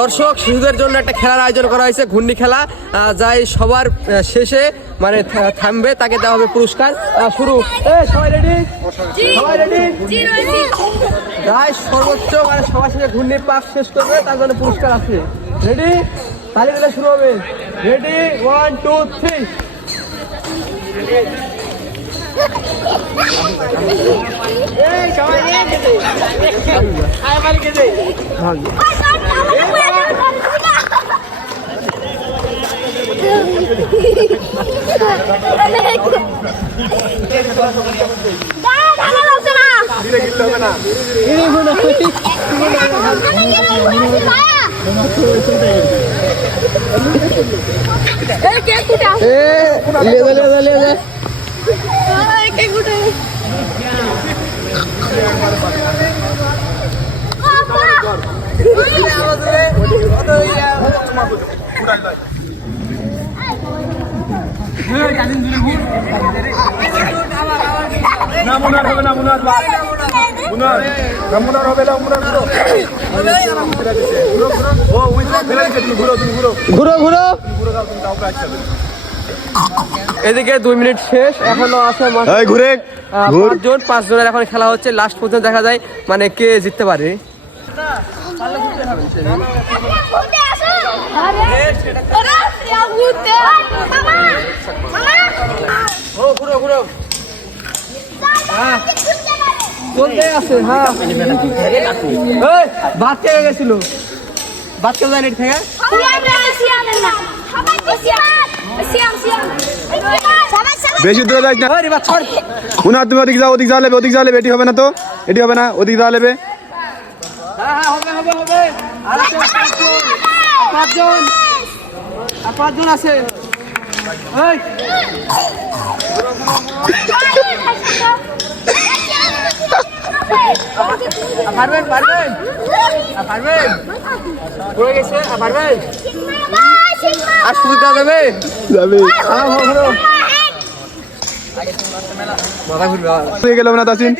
দর্শক শিশুদের জন্য একটা খেলার আয়োজন করা হয়েছে, ঘূর্ণি খেলা। যাই সবার শেষে মানে থামবে তাকে দেওয়া হবে পুরস্কার। শুরু। সবাই রেডি? সবাই রেডি? যাই সর্বোচ্চ মানে সবার শেষে ঘূর্ণির পাক শেষ করবে তার জন্য পুরস্কার আছে। রেডি? তালি দিলে শুরু হবে। রেডি? 1 2 3। এদিকে 2 মিনিট শেষ, এখনো আছে 5 জনের এখন খেলা হচ্ছে। লাস্ট পর্যন্ত দেখা যায় মানে কে জিততে পারে। ভাত কে গেছিল? ভাত কেউ যায় থেকে বেশি দূরে যাই না। পুনা তুমি ওদিক যাও, ওদিক যাওয়া লেবে, ওদিক যাওয়া লেবে। এটি হবে না তো, এটি হবে না, ওদিক যাওয়া লেবে। পাঁচজন আছে। পারবেন পারবেন পারবেন পড়ে গেছে। পারবেন আর সুবিধা দেবে মাথা ঘুরবে গেল না তাসিন।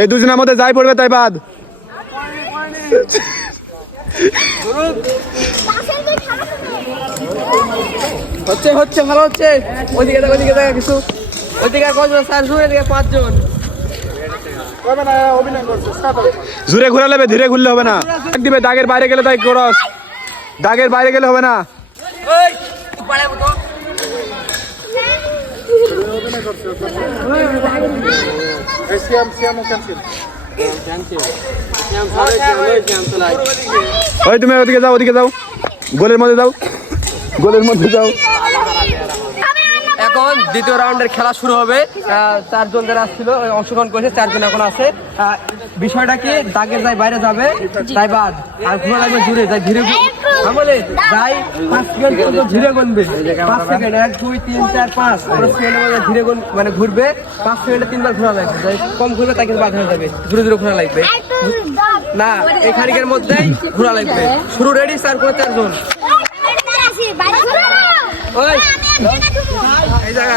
এই দুজনের মধ্যে যাই পড়বে তাই বাদ। হচ্ছে হচ্ছে ভালো হচ্ছে। ওইদিকে ওইদিকে দেখা কিছু, ওইদিকে কজন? 4 জন, এদিকে 5 জন। জোরে ঘুরা লেবে, ধীরে ঘুরলে হবে না। দিবে দাগের বাইরে গেলে তাই ক্রস, দাগের বাইরে গেলে হবে না। ওই তুমি ওদিকে যাও, ওদিকে যাও, গোলের মধ্যে যাও, গোলের মধ্যে যাও। এখন দ্বিতীয় রাউন্ডের খেলা শুরু হবে। 4 জন যারা আসছিল অংশগ্রহণ করেছে, 4 জন এখন আছে। বিষয়টা কি, দাগের যাই বাইরে যাবে তাই বাদ, আর ঘুরে লাগবে জুড়ে যাই ধীরে আমলে যাই 5 সেকেন্ড পর্যন্ত ধীরে গুনবে। 5 সেকেন্ড 1 2 3 4 5 সেকেন্ডের মধ্যে ধীরে মানে ঘুরবে। 5 সেকেন্ডে 3 বার ঘোরা লাগবে। যাই কম ঘুরবে তাকে বাদ হয়ে যাবে, ধীরে ধীরে ঘোরা লাগবে না। এই খানিকের মধ্যেই ঘোরা লাগবে। শুরু। রেডি? 4 করে 4 জন। ওই এই জায়গা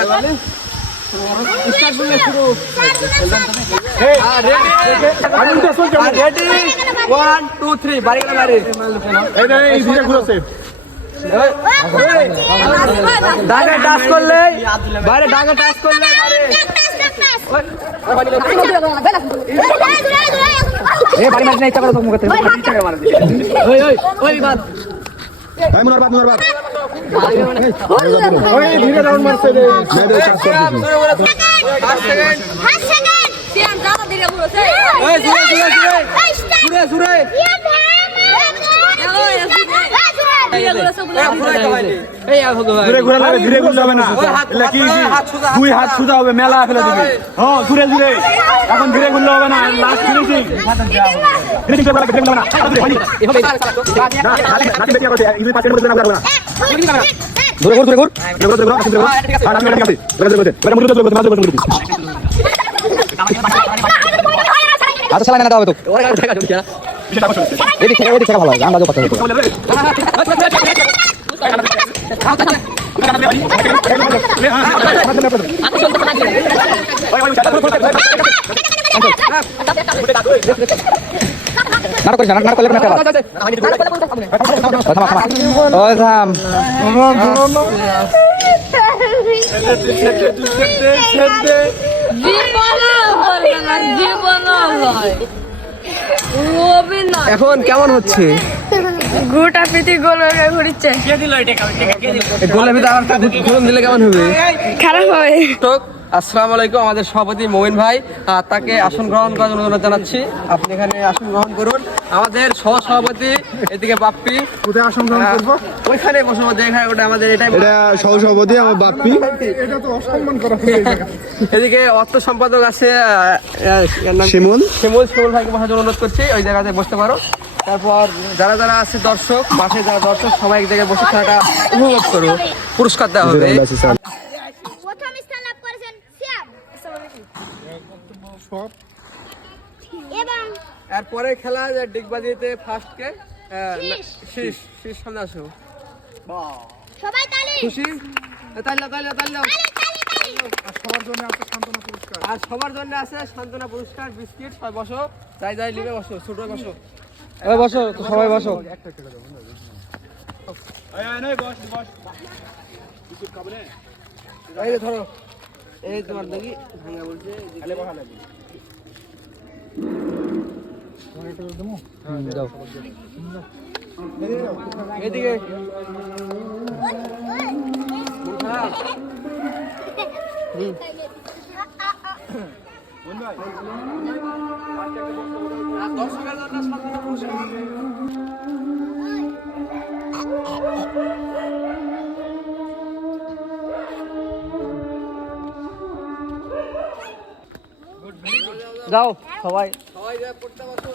স্টার্ট করলে শুরু। রেডি 1 2 3 বাড়ি গেল বাড়ি। এই ধীরে ঘুরছে। ডাগে টাচ করলে বাইরে, ডাগে টাচ করলে বাইরে। এই বাড়ি মারতে ইচ্ছা করে তো মুখে থেকে মার দিই। ওই ওই ওই বাদ। এই মুনার বাদ, মুনার বাদ। ওই ধীরে রাউন্ড মারছে রে। মেরে কাজ করতেছি। 5 সেকেন্ড 5 সেকেন্ড সিয়াম দাদা ধীরে ঘুরছে। এই জুরে জুরে জুরে জুরে জুরে ধীরে ঘুরে লাগবে, ধীরে ঘুরলে হবে না। কি দুই হাত সোজা হবে, মেলা ফেলে দিবি। হ্যাঁ জুরে জুরে, এখন ধীরে ঘুরলে হবে না। লাস্ট ফিনিশিং ফিনিশিং করবে, ধীরে ঘুরলে হবে না। এভাবে না নাকি বেরিয়ে করতে এই 5 সেকেন্ড মধ্যে না না। ধরে ঘুর, ধরে ঘুর, ধরে ঘুর, ধরে ঘুর, ধরে ঘুর। আর আমি ঠিক আছে, ধরে ধরে ধরে মুড়ি ধরে ধরে ধরে ধরে। আচ্ছা চালা না দাও তো। ওরে গাড়ি ঠেকা দিও। এদিকে থেকে ভালো হয়, আন্দাজও করতে হবে। এখন কেমন হচ্ছে? গোটা পিটি গোল হয়ে ঘুরছে। গোলের ভিতরে আর ঘুরন দিলে কেমন হবে? খারাপ হবে। তো আসসালামু আলাইকুম, আমাদের সভাপতি মমিন ভাই, তাকে আসন গ্রহণ করার জন্য অনুরোধ জানাচ্ছি। আপনি এখানে আসন গ্রহণ করুন। আমাদের সহসভাপতি এদিকে বাপ্পি, কোথায় আসন গ্রহণ করবো? ওইখানে বসে দেখা ওটা আমাদের এটাই। এটা সহসভাপতি আমার বাপ্পি। এটা তো অসম্মান করা হয়েছে। এদিকে অর্থ সম্পাদক আছে শিমুল ভাইকে বসার জন্য অনুরোধ করছি, ওই জায়গাতে বসতে পারো। তারপর যারা যারা আছে দর্শক, মাঠে যারা দর্শক, সবাই এক জায়গায় বসে খেলাটা উপভোগ করো। পুরস্কার দেওয়া হবে। প্রথম স্থান লাভ করেছেন সিয়াম এবং এরপরে খেলা ডিগবাজিতে ফার্স্ট কে শীষ সামনে আসো। সবাই তালি খুশি? তাইলা আর সবার জন্য আছে সান্ত্বনা পুরস্কার, বিস্কিট। সবাই বসো, যাই লিবে বসো, ছোট বসো, বসো তো সবাই বসো। এই যে ধরো, এই তোমার দেখি ভাঙা বলছে এদিকে যাও সবাই পড়তে বসো।